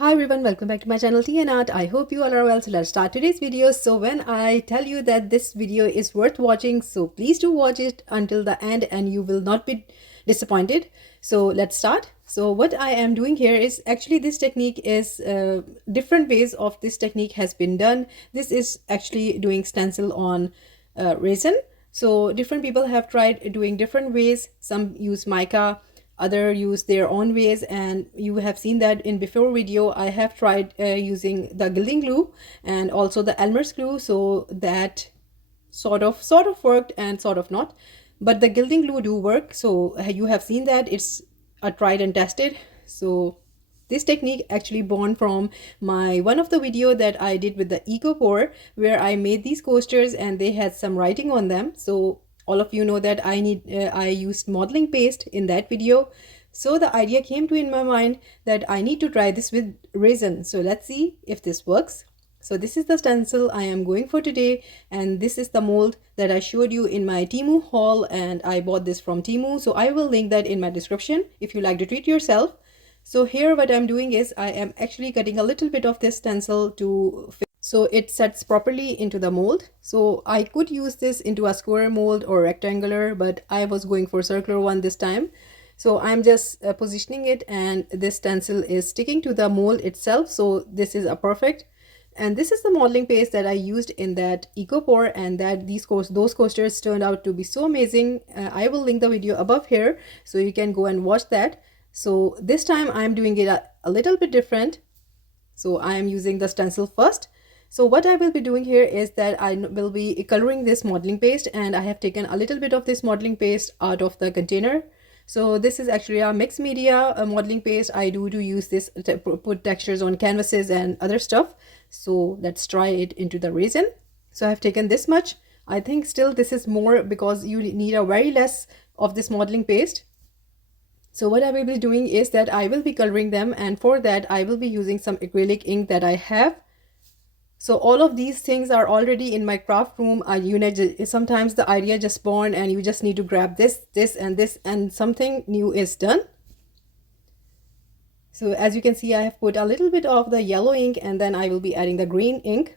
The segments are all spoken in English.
Hi everyone, welcome back to my channel Tea&Art. I hope you all are well. So let's start today's video. So when I tell you that this video is worth watching, so please do watch it until the end and you will not be disappointed. So let's start. So what I am doing here is actually this technique is different ways of this technique has been done. This is actually doing stencil on resin. So different people have tried doing different ways. Some use mica, other use their own ways, and you have seen that in before video I have tried using the gilding glue and also the Elmer's glue, so that sort of worked and sort of not, but the gilding glue do work. So you have seen that it's a tried and tested. So this technique actually born from my one of the video that I did with the eco pour, where I made these coasters and they had some writing on them. So all of you know that I used modeling paste in that video. So the idea came to in my mind that I need to try this with resin. So let's see if this works. So this is the stencil I am going for today, and this is the mold that I showed you in my Temu haul, and I bought this from Temu. So I will link that in my description if you like to treat yourself. So here what I'm doing is I am actually cutting a little bit of this stencil to fit so it sets properly into the mold. So I could use this into a square mold or rectangular, but I was going for circular one this time. So I'm just positioning it, and this stencil is sticking to the mold itself. So this is a perfect. And this is the modeling paste that I used in that eco pour, and that those coasters turned out to be so amazing. I will link the video above here so you can go and watch that. So this time I'm doing it a little bit different. So I am using the stencil first. So what I will be doing here is that I will be coloring this modeling paste, and I have taken a little bit of this modeling paste out of the container. So this is actually a mixed media modeling paste. I do use this to put textures on canvases and other stuff. So let's try it into the resin. So I have taken this much. I think still this is more because you need a very less of this modeling paste. So what I will be doing is that I will be coloring them, and for that I will be using some acrylic ink that I have. So all of these things are already in my craft room. Sometimes the idea just born and you just need to grab this, and something new is done. So as you can see, I have put a little bit of the yellow ink, and then I will be adding the green ink.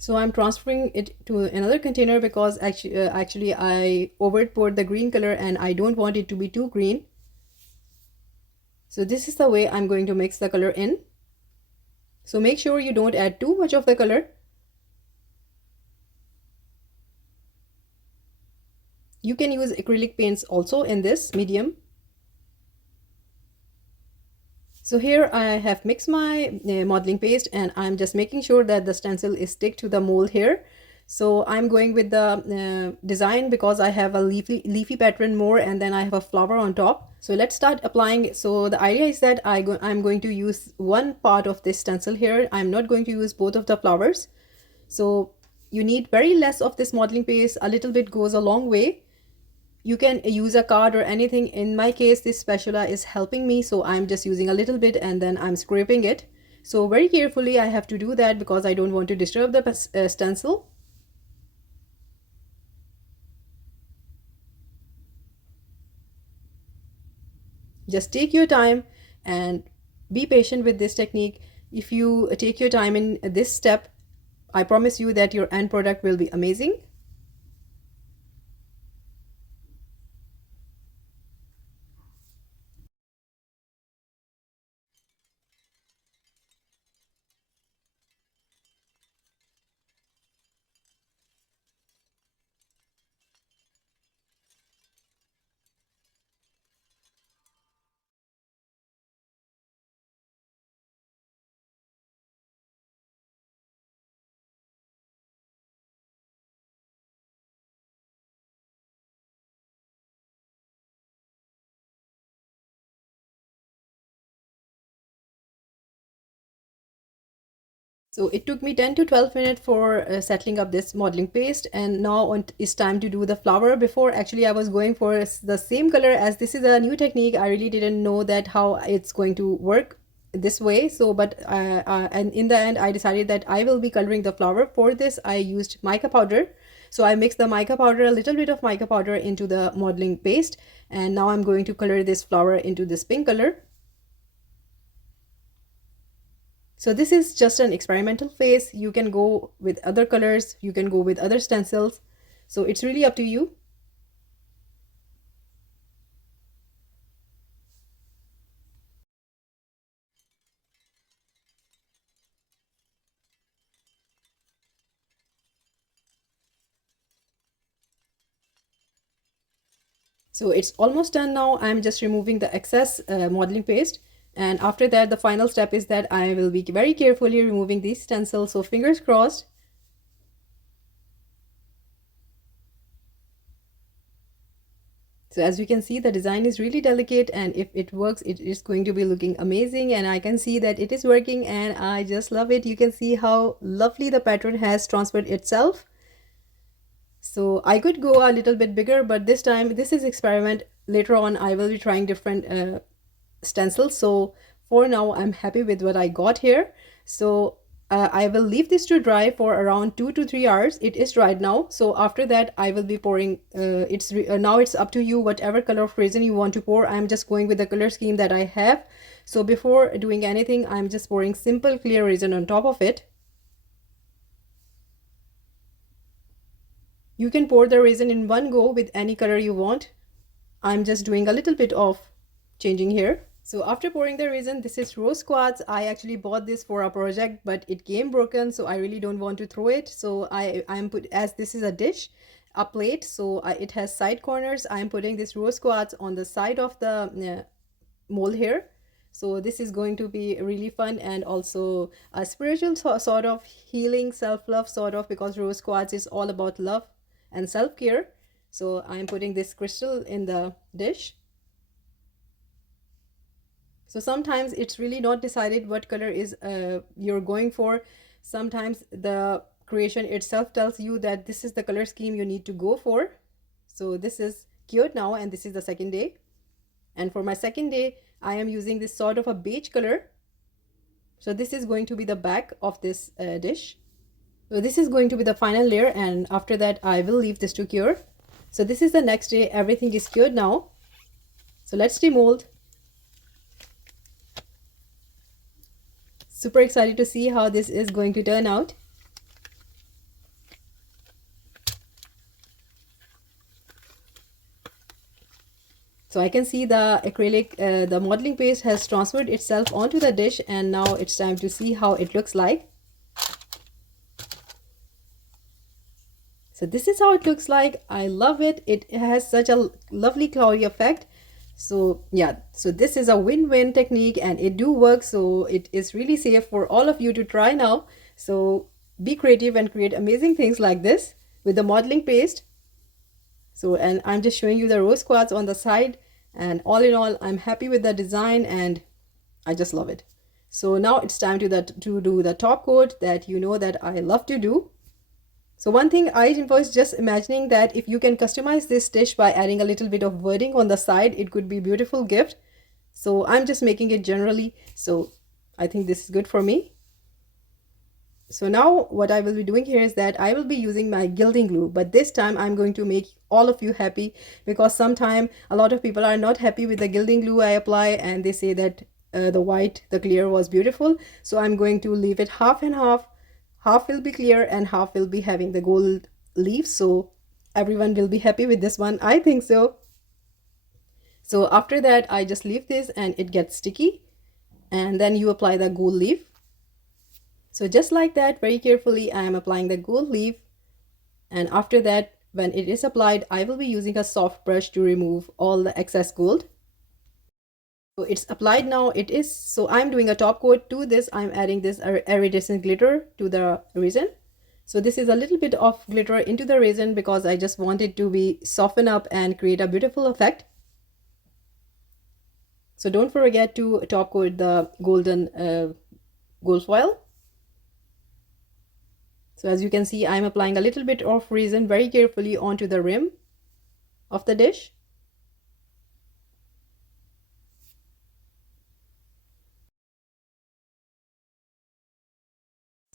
So I'm transferring it to another container because actually I overpoured the green color and I don't want it to be too green. So this is the way I'm going to mix the color in. So make sure you don't add too much of the color. You can use acrylic paints also in this medium. So here I have mixed my modeling paste, and I'm just making sure that the stencil is stick to the mold here. So I'm going with the design because I have a leafy pattern more, and then I have a flower on top. So let's start applying. So the idea is that I'm going to use one part of this stencil here. I'm not going to use both of the flowers. So you need very less of this modeling paste. A little bit goes a long way. You can use a card or anything. In my case, this spatula is helping me, so I'm just using a little bit and then I'm scraping it. So very carefully I have to do that because I don't want to disturb the stencil. Just take your time and be patient with this technique. If you take your time in this step, I promise you that your end product will be amazing. So it took me 10 to 12 minutes for settling up this modeling paste, and now it's time to do the flower. Before actually I was going for the same color, as this is a new technique. I really didn't know that how it's going to work. this way. So but and in the end I decided that I will be coloring the flower. For this I used mica powder. So I mixed the mica powder, a little bit of mica powder, into the modeling paste, and now I'm going to color this flower into this pink color. So this is just an experimental phase. You can go with other colors, you can go with other stencils, so it's really up to you. So it's almost done now. I'm just removing the excess modeling paste, and after that the final step is that I will be very carefully removing these stencils, so fingers crossed. So as you can see, the design is really delicate, and if it works, it is going to be looking amazing, and I can see that it is working and I just love it. You can see how lovely the pattern has transferred itself. So I could go a little bit bigger, but this time this is experiment. Later on I will be trying different stencils. So for now I'm happy with what I got here. So I will leave this to dry for around 2 to 3 hours. It is dried now. So after that I will be pouring. Now it's up to you whatever color of resin you want to pour. I'm just going with the color scheme that I have. So before doing anything, I'm just pouring simple clear resin on top of it. You can pour the resin in one go with any color you want. I'm just doing a little bit of changing here. So after pouring the resin, this is rose quartz. I actually bought this for a project, but it came broken, so I really don't want to throw it. So I'm put, as this is a dish, a plate, so it has side corners. I'm putting this rose quartz on the side of the mold here. So this is going to be really fun, and also a spiritual sort of healing, self-love sort of, because rose quartz is all about love and self-care. So I'm putting this crystal in the dish. So sometimes it's really not decided what color is you're going for. Sometimes the creation itself tells you that this is the color scheme you need to go for. So this is cured now, and this is the second day. And for my second day, I am using this sort of a beige color. So this is going to be the back of this dish. So this is going to be the final layer, and after that I will leave this to cure. So this is the next day. Everything is cured now. So let's demold. Super excited to see how this is going to turn out. So I can see the acrylic, the modeling paste has transferred itself onto the dish, and now it's time to see how it looks like. So this is how it looks like. I love it. It has such a lovely cloudy effect. So yeah, so this is a win-win technique, and it do work. So it is really safe for all of you to try now. So be creative and create amazing things like this with the modeling paste. So, and I'm just showing you the rose quartz on the side, and all in all, I'm happy with the design and I just love it. So now it's time to do the top coat that you know that I love to do. So one thing I was just imagining that if you can customize this dish by adding a little bit of wording on the side, it could be a beautiful gift. So I'm just making it generally. So I think this is good for me. So now what I will be doing here is that I will be using my gilding glue, but this time I'm going to make all of you happy, because sometimes a lot of people are not happy with the gilding glue I apply, and they say that the clear was beautiful. So I'm going to leave it half and half. Half will be clear and half will be having the gold leaves. So everyone will be happy with this one. I think so. So after that, I just leave this and it gets sticky, and then you apply the gold leaf. So just like that, very carefully, I am applying the gold leaf. And after that, when it is applied, I will be using a soft brush to remove all the excess gold. So it's applied now. It is, so I'm doing a top coat. To this, I'm adding this iridescent glitter to the resin. So this is a little bit of glitter into the resin because I just want it to be soften up and create a beautiful effect. So don't forget to top coat the golden gold foil. So as you can see, I'm applying a little bit of resin very carefully onto the rim of the dish.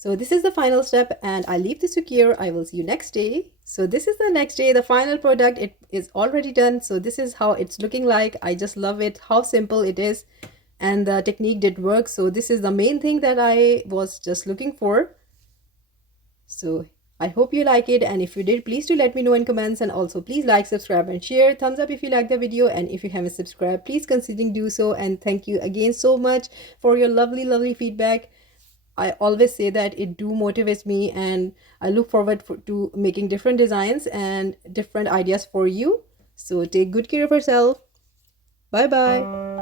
So this is the final step, and I leave this secure. I will see you next day. So this is the next day, the final product. It is already done. So this is how it's looking like. I just love it, how simple it is, and the technique did work. So this is the main thing that I was just looking for. So I hope you like it, and if you did, please do let me know in comments, and also please like, subscribe and share. Thumbs up if you like the video, and if you haven't subscribed, please consider do so. And thank you again so much for your lovely feedback. I always say that it do motivates me, and I look forward to making different designs and different ideas for you. So take good care of yourself. Bye bye.